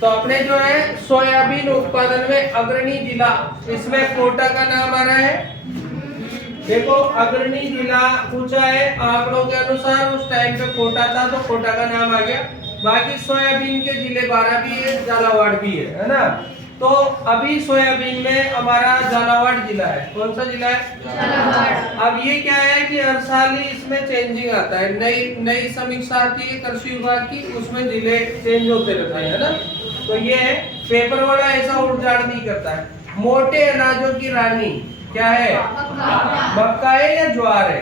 तो अपने जो है सोयाबीन उत्पादन में अग्रणी जिला, इसमें कोटा का नाम आ रहा है। देखो अग्रणी जिला पूछा है आंकड़ों के अनुसार, उस टाइम पे कोटा था तो कोटा का नाम आ गया। बाकी सोयाबीन के जिले 12 भी है, झालावाड़ भी है ना। तो अभी सोयाबीन में हमारा झालावाड़ जिला है। कौन सा जिला है? झालावाड़। अब ये क्या है कि हर साल ही इसमें चेंजिंग आता है, नई नई समीक्षा आती है कृषि विभाग की, उसमें जिले चेंज होते रहते हैं ना। तो ये पेपर वाला ऐसा उड़झाड़ नहीं करता है। मोटे अनाजों की रानी क्या है? मक्का है या ज्वार है?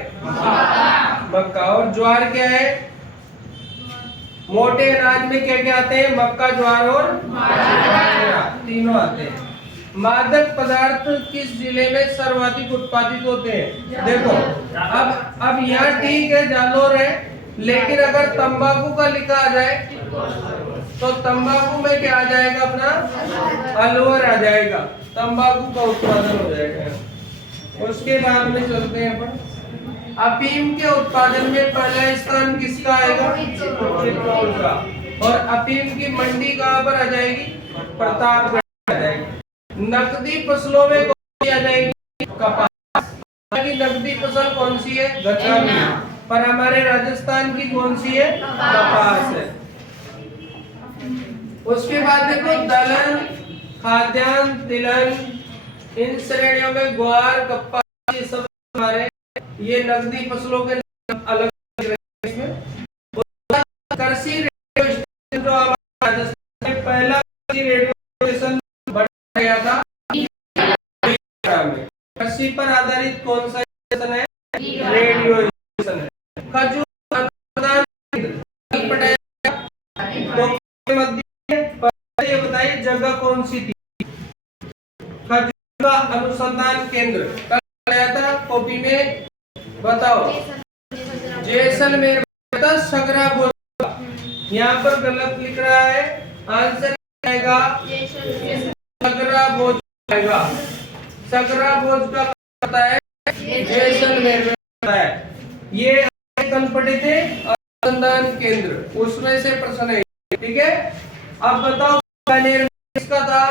मक्का। और ज्वार क्या है? मोटे अनाज में क्या क्या आते हैं? मक्का, ज्वार और बाजरा, तीनों आते हैं। मादक पदार्थ किस जिले में सर्वाधिक उत्पादित होते हैं? देखो अब यहाँ ठीक है जालोर है, लेकिन अगर तंबाकू का लिखा आ जाए तो तंबाकू में क्या आ जाएगा? अपना अलवर आ जाएगा, तंबाकू का उत्पादन हो जाएगा। उसके बाद में चलते हैं अपन। अफीम के उत्पादन में पहला स्थान किसका आएगा? चित्तौड़ का। और अफीम की मंडी कहाँ पर आ जाएगी? प्रतापगढ़ आ जाएगी। नकदी फसलों में कौन सी आ जाएगी? कपास। की नकदी फसल कौन सी है? गन्ना। पर हमारे राजस्थान की कौन सी है? कपास है। उसके बाद देखो दलहन, खाद्यान्न, तिलहन, इन श्रेणियों में ग्वार, कपास, ये सब हमारे ये नकदी फसलों के अलग कृषि रेडियो स्टेशन जो हमारे राजस्थान में पहला कृषि रेडियो स्टेशन बनाया गया था कृषि पर आधारित कौन सा स्टेशन है? रेडियो स्टेशन है। खजूर अनुसंधान केंद्र मध्य बताइए जगह कौन सी थी? खजूर का अनुसंधान केंद्र बनाया था कॉपी में, बताओ। जैसलमेर में सगरा भोज, यहाँ पर गलत लिख रहा है, आंसर आएगा सगरा भोज आएगा। सगरा भोज का पता है जैसलमेर में पता है। ये कल पढ़े थे अनुसंधान केंद्र, उसमें से प्रश्न है, ठीक है। अब बताओ बीकानेर में किसका था?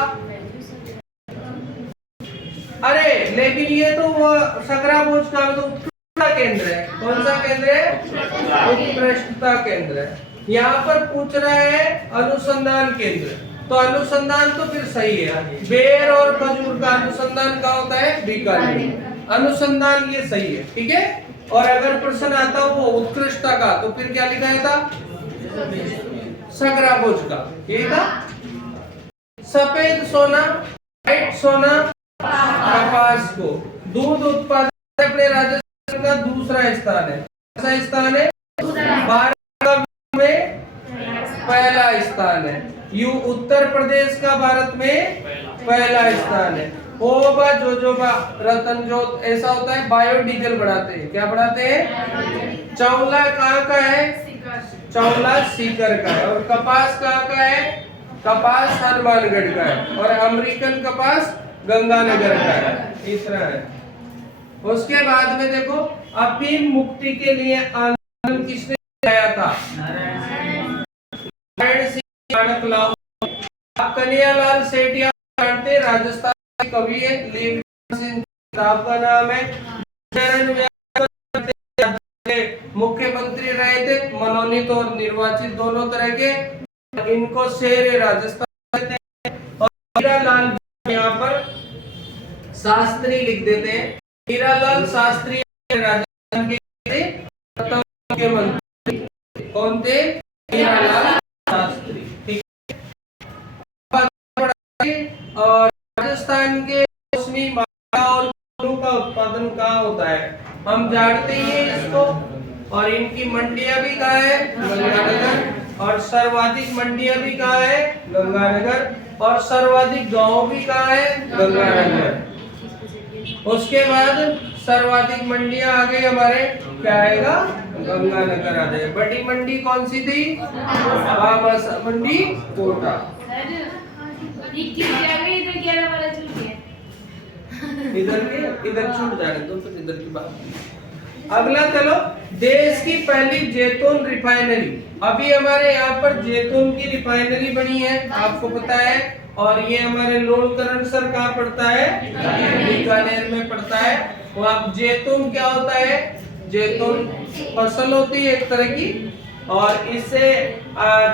अरे लेकिन ये तो वो सगरा भोज का तो उत्कृष्टता केंद्र है। कौन सा केंद्र है? उत्कृष्टता केंद्र है। यहाँ पर पूछ रहा है अनुसंधान केंद्र, तो अनुसंधान तो फिर सही है। बेर और खजूर का अनुसंधान कहाँ होता है? बीकानेर। अनुसंधान ये सही है, ठीक है। और अगर प्रश्न आता वो उत्कृष्टता का, तो फिर क्या लिखा था? सगरा भोज का, ये था। सफेद सोना, व्हाइट सोना, कपास को। दूध उत्पादन अपने राजस्थान का दूसरा स्थान है। कैसा स्थान है? भारत में पहला स्थान है। यू उत्तर प्रदेश का भारत में पहला स्थान है। ओबा, जोजोबा, रतनजोत ऐसा होता है, बायोडीजल बढ़ाते हैं। क्या बढ़ाते हैं? चौला कहाँ का है? चौला सीकर का है। और कपास कहाँ का है? कपास हनुमानगढ़ का है। और अमेरिकन कपास गंगानगर का है, तीसरा है। उसके बाद में देखो अफीम मुक्ति के लिए आंदोलन किसने किया था? नारायण सिंह माणकलाल। कन्हैयालाल सेठिया जानते, राजस्थान के कवि है, किताब का नाम है। मुख्यमंत्री रहे थे, मनोनीत और निर्वाचित दोनों तरह के। इनको शेर राजस्थान देते हैं। और हीरालाल यहाँ पर शास्त्री लिख देते हैं। हीरालाल शास्त्री राजस्थान के मुख्यमंत्री कौन थे? हीरालाल शास्त्री, ठीक है। और राजस्थान के मौसमी माला और फूलों का उत्पादन कहाँ होता है? हम जानते ही हैं इसको। और इनकी मंडियां भी कहाँ है? गंगानगर। और सर्वाधिक मंडियां भी कहाँ है? गंगानगर। और सर्वाधिक गांव भी कहाँ है? गंगानगर। उसके बाद सर्वाधिक मंडियां आ गई हमारे, क्या आएगा? गंगानगर आ जाए। बड़ी मंडी कौन सी थी? मंडी कोटा। इधर छूट जाने तो फिर इधर की बात। अगला चलो, देश की पहली जैतून रिफाइनरी। अभी हमारे यहाँ पर जैतून की रिफाइनरी बनी है, आपको पता है। और ये हमारे लोणकरण सर कहाँ पड़ता है? बीकानेर में पड़ता है। वो आप जैतून क्या होता है? जैतून फसल होती है एक तरह की, और इससे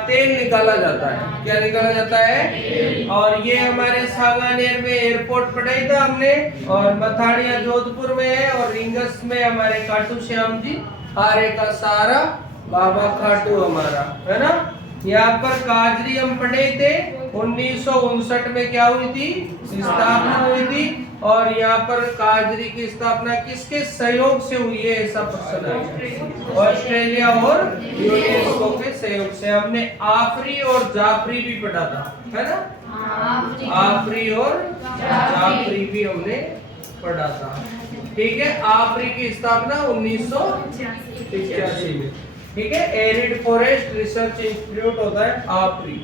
तेल निकाला जाता है। क्या निकाला जाता है? और ये हमारे सांगानेर में एयरपोर्ट पढ़ाई था हमने, और मथाड़िया जोधपुर में है, और रिंगस में हमारे खाटू श्याम जी, हारे का सहारा बाबा खाटू हमारा, है ना। यहाँ पर काजरी हम पढ़े थे, 1959 में क्या हुई थी? स्थापना हुई थी। और यहाँ पर काजरी की स्थापना किसके सहयोग से हुई है? ऐसा प्रश्न है। ऑस्ट्रेलिया और यूनेस्को के सहयोग से। हमने आफरी और जाफरी भी पढ़ा था, है ना। आफरी और जाफरी भी हमने पढ़ा था, ठीक है। आफरी की स्थापना 1985 में, ठीक है। एरिड फॉरेस्ट रिसर्च इंस्टीट्यूट होता है आफरी।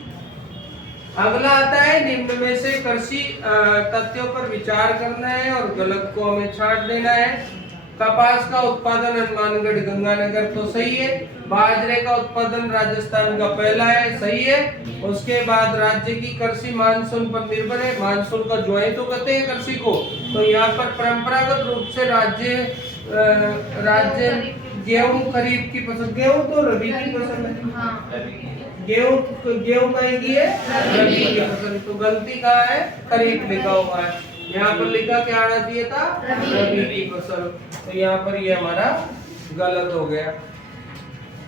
अगला आता है, निम्न में से कृषि तथ्यों पर विचार करना है और गलत को हमें छांट देना है। कपास का उत्पादन हनुमानगढ़ गंगानगर तो सही है। बाजरे का उत्पादन राजस्थान का पहला है, सही है। उसके बाद राज्य की कृषि मानसून पर निर्भर है। मानसून का ज्वाई तो कहते हैं कृषि को। तो यहाँ पर परंपरागत रूप से राज्य गेहूं खरीफ की फसल, गेहूं तो रबी की फसल है। गेहूं कहीं की है? रबी की फसल। तो गलती कहाँ है? खरीफ लिखा हुआ है। यहाँ पर लिखा क्या आना चाहिए था? रबी की फसल। तो यहाँ पर ये हमारा गलत हो गया।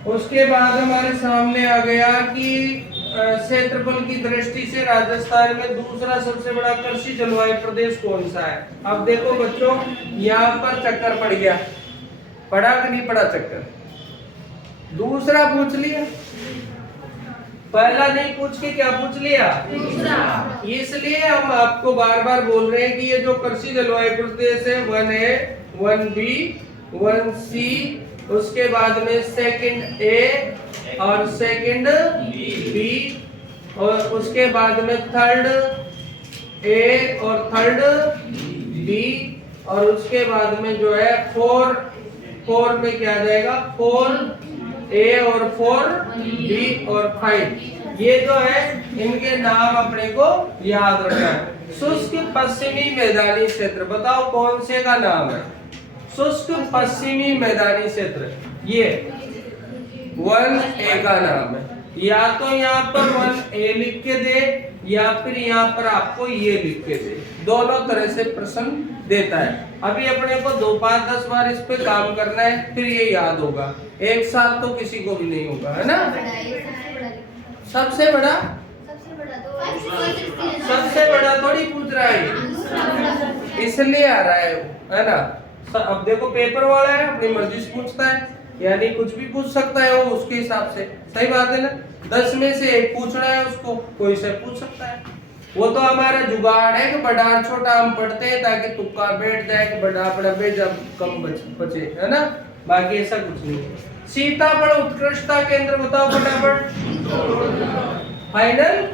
उसके बाद हमारे सामने आ गया कि क्षेत्रफल की दृष्टि से राजस्थान में दूसरा सबसे बड़ा कृषि जलवायु प्रदेश कौन सा है? अब देखो बच्चों, यहाँ पर चक्कर पड़ गया। पढ़ा कि नहीं पढ़ा चक्कर? दूसरा पूछ लिया, पहला नहीं पूछ के क्या पूछ लिया? दूसरा। इसलिए हम आपको बार बार बोल रहे हैं कि ये जो कृषि जलवायु प्रदेश है, 1A, 1B, 1C, उसके बाद में सेकंड A और सेकंड B, और उसके बाद में थर्ड A और थर्ड B, और उसके बाद में जो है 4 में क्या आ जाएगा? 4A और 4B और 5। ये जो है इनके नाम अपने को याद रखना है। शुष्क पश्चिमी मैदानी क्षेत्र, बताओ कौन से का नाम है? शुष्क पश्चिमी मैदानी क्षेत्र, ये 1A का नाम है। या तो यहाँ पर 1A लिख के दे, या फिर यहाँ पर आपको ये लिख के दे। दोनों तरह से प्रश्न देता है। अभी अपने को 2, 5, 10 बार इस पे काम करना है, फिर ये याद होगा। एक साथ तो किसी को भी नहीं होगा, है ना। सबसे बड़ा थोड़ी पूछ रहा है, इसलिए आ रहा है ना। अब देखो पेपर वाला है, अपनी मर्जी से पूछता है, यानी कुछ भी पूछ सकता है वो उसके हिसाब से। सही बात है ना। 10 में से 1 पूछना है उसको, कोई से पूछ सकता है। वो तो हमारा जुगाड़ है कि बड़ा छोटा हम पढ़ते हैं ताकि तुक्का बैठ जाए कि बड़ा बड़े जब कम बचे, है ना। बाकी ऐसा कुछ नहीं है। सीताफल उत्कृष्टता केंद्र बताओ फटाफट। फाइनल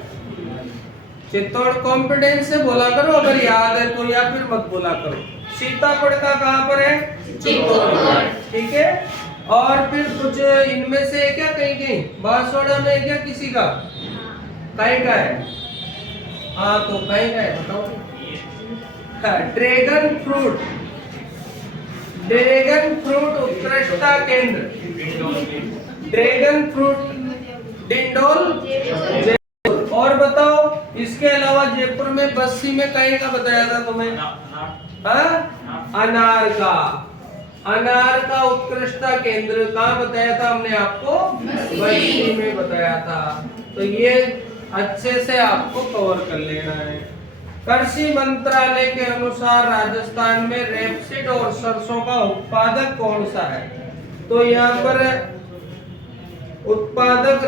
चित्तौड़। कॉन्फिडेंस से बोला करो अगर याद है तो, या फिर मत बोला करो। सीताफल का कहाँ पर है? चित्तौड़, ठीक है। और फिर कुछ इनमें से क्या कहीं बांसवाड़ा में क्या किसी का कहीं का है? हाँ तो कहीं का है बताओ। ड्रैगन फ्रूट उत्कृष्टता केंद्र, ड्रैगन फ्रूट डिंडोल। और बताओ इसके अलावा जयपुर में बस्सी में कहीं का बताया था तुम्हें? अनार का उत्कृष्टता केंद्र कहाँ बताया था हमने आपको? बस्सी में बताया था। तो ये अच्छे से आपको कवर कर लेना है। कृषि मंत्रालय के अनुसार राजस्थान में रेपसीड और सरसों का उत्पादक कौन सा है? तो यहाँ पर उत्पादक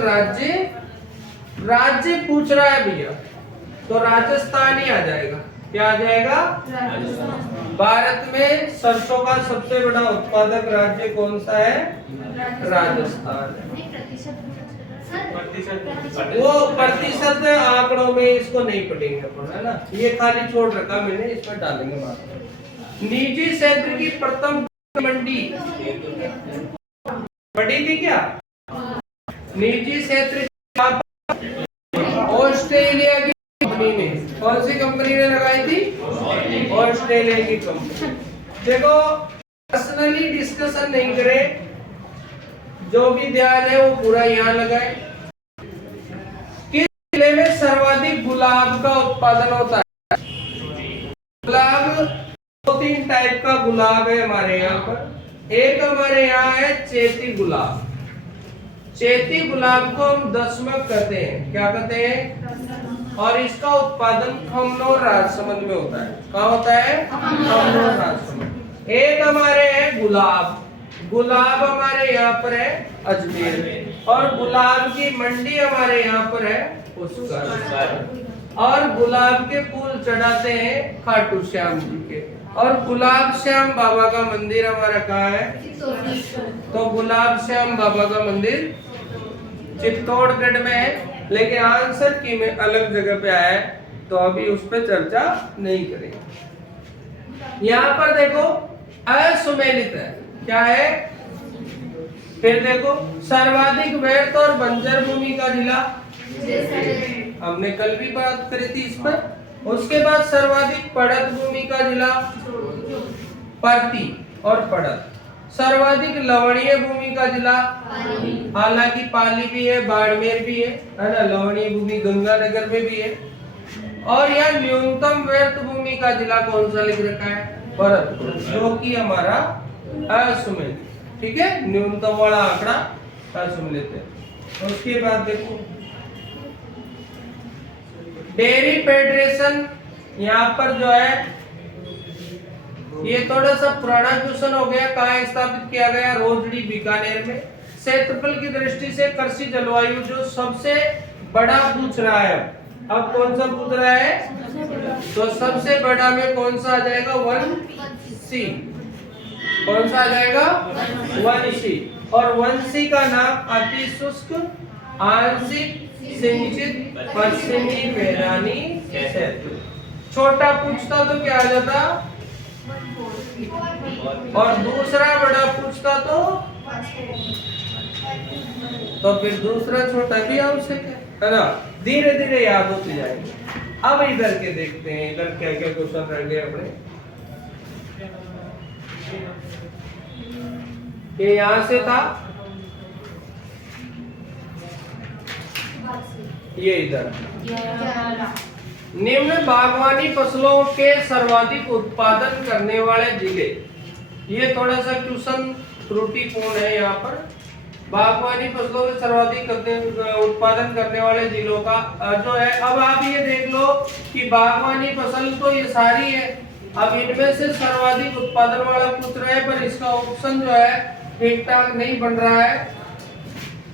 राज्य पूछ रहा है भैया, तो राजस्थान ही आ जाएगा। क्या आ जाएगा? भारत में सरसों का सबसे बड़ा उत्पादक राज्य कौन सा है? राजस्थान। वो प्रतिशत आंकड़ों में इसको नहीं पढ़ेंगे अपन, है ना। ये खाली छोड़ रखा मैंने, इसमें डालेंगे बात। निजी क्षेत्र की प्रथम मंडी बड़ी थी क्या? निजी क्षेत्र ऑस्ट्रेलिया की कंपनी ने, कौन सी कंपनी ने लगाई थी? ऑस्ट्रेलिया की कंपनी। देखो पर्सनली डिस्कशन नहीं करें, जो भी ध्यान है वो पूरा यहाँ लगाए। किस जिले में सर्वाधिक गुलाब का उत्पादन होता है? गुलाब दो तीन टाइप का गुलाब है हमारे यहाँ पर। एक हमारे यहाँ है चैती गुलाब। चैती गुलाब को हम दशमक कहते हैं। क्या कहते हैं? और इसका उत्पादन खमनोर राजसमंद में होता है। कहाँ होता है? खमनोर राजसमंद। एक हमारे है गुलाब। गुलाब हमारे यहाँ पर है अजमेर में, और गुलाब की मंडी हमारे यहाँ पर है पुष्कर। और गुलाब के फूल चढ़ाते हैं खाटू श्याम जी के। और गुलाब श्याम बाबा का मंदिर हमारा कहाँ है? तो गुलाब श्याम बाबा का मंदिर चित्तौड़गढ़ में है, लेकिन आंसर की में अलग जगह पे आया है, तो अभी उस पर चर्चा नहीं करेंगे। यहाँ पर देखो असुमेलित है, क्या है? फिर देखो सर्वाधिक व्यर्थ और बंजर भूमि का जिला, हमने कल भी बात करी थी इस पर। उसके बाद सर्वाधिक पड़त भूमि का जिला परती और पड़त। सर्वाधिक लवणीय भूमि का जिला, हालांकि पाली भी है, बाड़मेर भी है ना, लवणीय भूमि गंगानगर में भी है। और यह न्यूनतम व्यर्थ भूमि का जिला कौन सा लिख रखा है? भरतपुर, जो कि हमारा असुमेलित। ठीक है, न्यूनतम वाला आंकड़ा असुमेलित है। उसके बाद देखो डेयरी फेडरेशन, यहाँ पर जो है ये थोड़ा सा पुराना क्वेश्चन हो गया। कहाँ स्थापित किया गया? रोजड़ी बीकानेर में। क्षेत्रफल की दृष्टि से कृषि जलवायु जो सबसे बड़ा पूछ रहा है, अब कौन सा पूछ रहा है? तो सबसे बड़ा में कौन सा आ जाएगा? 1C। कौन सा आ जाएगा? 1C। और 1C का नाम अति शुष्क आंशिक सिंचित पश्चिमी मैदानी क्षेत्र। छोटा पूछता तो क्या आ जाता? और दूसरा बड़ा पूछता तो फिर दूसरा छोटा भी आवश्यक है ना। धीरे धीरे याद होते जाएंगे। अब इधर के देखते हैं, इधर क्या क्या क्वेश्चन रह गए अपने। ये यहां से था, ये इधर। निम्न बागवानी फसलों के सर्वाधिक उत्पादन करने वाले जिले। ये थोड़ा सा क्वेश्चन त्रुटिपूर्ण है यहाँ पर। बागवानी फसलों के सर्वाधिक उत्पादन करने वाले जिलों का जो है, अब आप ये देख लो कि बागवानी फसल तो ये सारी है। अब इनमें से सर्वाधिक उत्पादन वाला पूछ रहा है, पर इसका ऑप्शन जो है ठीक ठाक नहीं बन रहा है।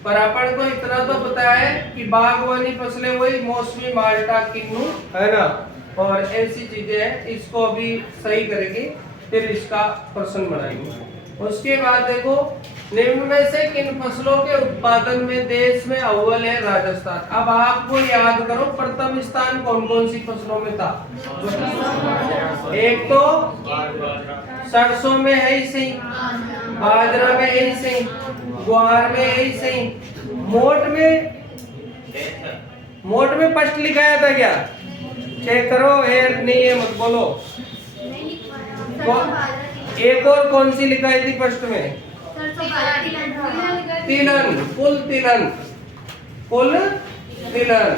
पर अपन को इतना तो पता है कि बागवानी फसलें वही मौसमी, माल्टा, किन्नू है ना, और ऐसी चीजें हैं। इसको अभी सही करेंगे, फिर इसका प्रश्न बनाएंगे। उसके बाद देखो निम्न में से किन फसलों के उत्पादन में देश में अव्वल है राजस्थान। अब आपको याद करो प्रथम स्थान कौन कौन सी फसलों में था। एक तो सरसों में है ही सही, बाजरा में है ही सही, ग्वार में है ही सही, मोट में फर्स्ट लिखाया था क्या? चेक करो, एर नहीं है मत बोलो। एक और कौन सी लिखाई थी फर्स्ट में? तिलहन, कुल तिलहन, कुल तिलहन।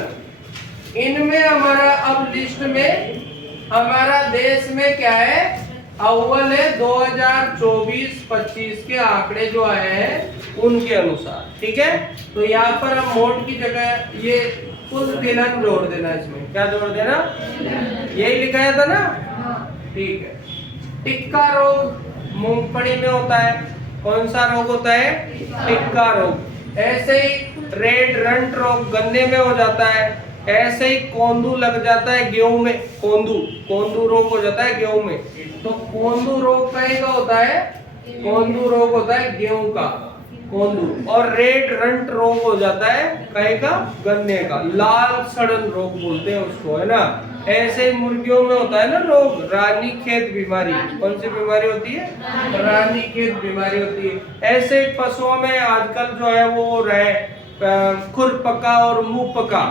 इनमें हमारा अब लिस्ट में हमारा देश में क्या है? अव्वल है 2024-25 के आंकड़े जो आए हैं उनके अनुसार। ठीक है, तो यहाँ पर हम मोट की जगह ये कुल तिलहन जोड़ देना। इसमें क्या जोड़ देना? यही लिखाया था ना। ठीक है। टिक्का रोग मूंगफली में होता है। कौन सा रोग होता है? टिक्का रोग। ऐसे ही रेड रंट रोग गन्ने में हो जाता है। ऐसे ही कोंदू लग जाता है गेहूं में। कोंदू रोग हो जाता है गेहूं में। तो कोंदू रोग कहीं का होता है? कोंदू रोग होता है गेहूं का, कोंदू। और रेड रंट रोग हो जाता है कहीं का? गन्ने का। लाल सड़न रोग बोलते हैं उसको, है ना। ऐसे ही मुर्गियों में होता है ना रोग, रानीखेत बीमारी। कौन सी बीमारी होती है? रानीखेत बीमारी होती है। ऐसे ही पशुओं में आजकल जो है वो रहे खुरपका और मुंह पका,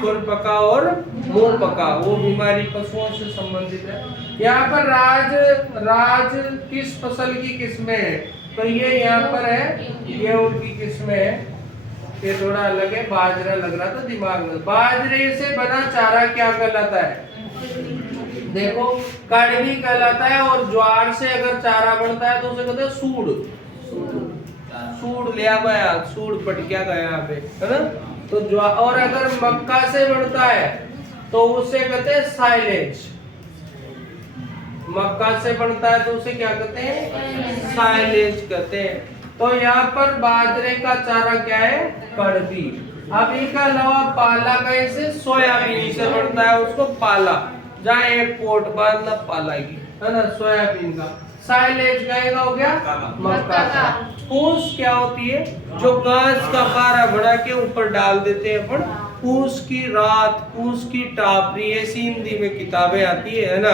खुरपका और मुंह पका, वो बीमारी पशुओं से संबंधित है। यहाँ पर राज किस फसल की किस्में है? तो ये यहाँ पर है गेहूं की किस्में है। ये थोड़ा अलग है, बाजरा लग रहा था दिमाग में। बाजरे से बना चारा क्या कहलाता है? देखो, कड़वी कहलाता है। और ज्वार से अगर चारा बनता है तो उसे कहते हैं सूड़। सूड़ लिया गया, सूड़ पटकिया गया यहाँ पे, है ना? तो ज्वार, और अगर मक्का से बनता है तो उसे कहते हैं साइलेज। मक्का से बनता है तो उसे क्या कहते हैं? साइलेज कहते हैं। तो यहाँ पर बाजरे का चारा क्या है? कड़वी। अब इसके अलावा पाला कैसे? सोयाबीन से बनता है, उसको पाला, जहाँ एक पोट बांधना पाला की, है ना, सोयाबीन का। साइलेज का हो गया मक्का का। फूस क्या होती है? जो घास का पारा बना के ऊपर डाल देते हैं अपन। फूस की रात, फूस की टापरी, ऐसी हिंदी में किताबें आती है ना,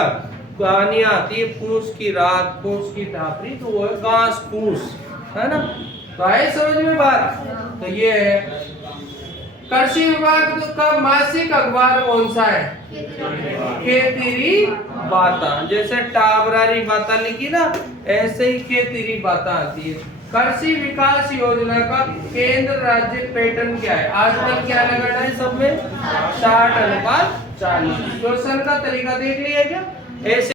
कहानियां आती है, फूस की रात, फूस की टापरी, तो वो है घास फूस, है ना? तो आए समझ में बात? तो ये है। कृषि विभाग का मासिक अखबार कौन सा है? खेतीरी बाता। जैसे टाबरारी बाता लिखी ना, ऐसे ही खेतीरी बाता आती है। कृषि विकास योजना का केंद्र राज्य पैटर्न क्या है? आजकल क्या लगाना है सब में? 60:40। क्वेश्चन का तरीका देख लिया क्या? ऐसे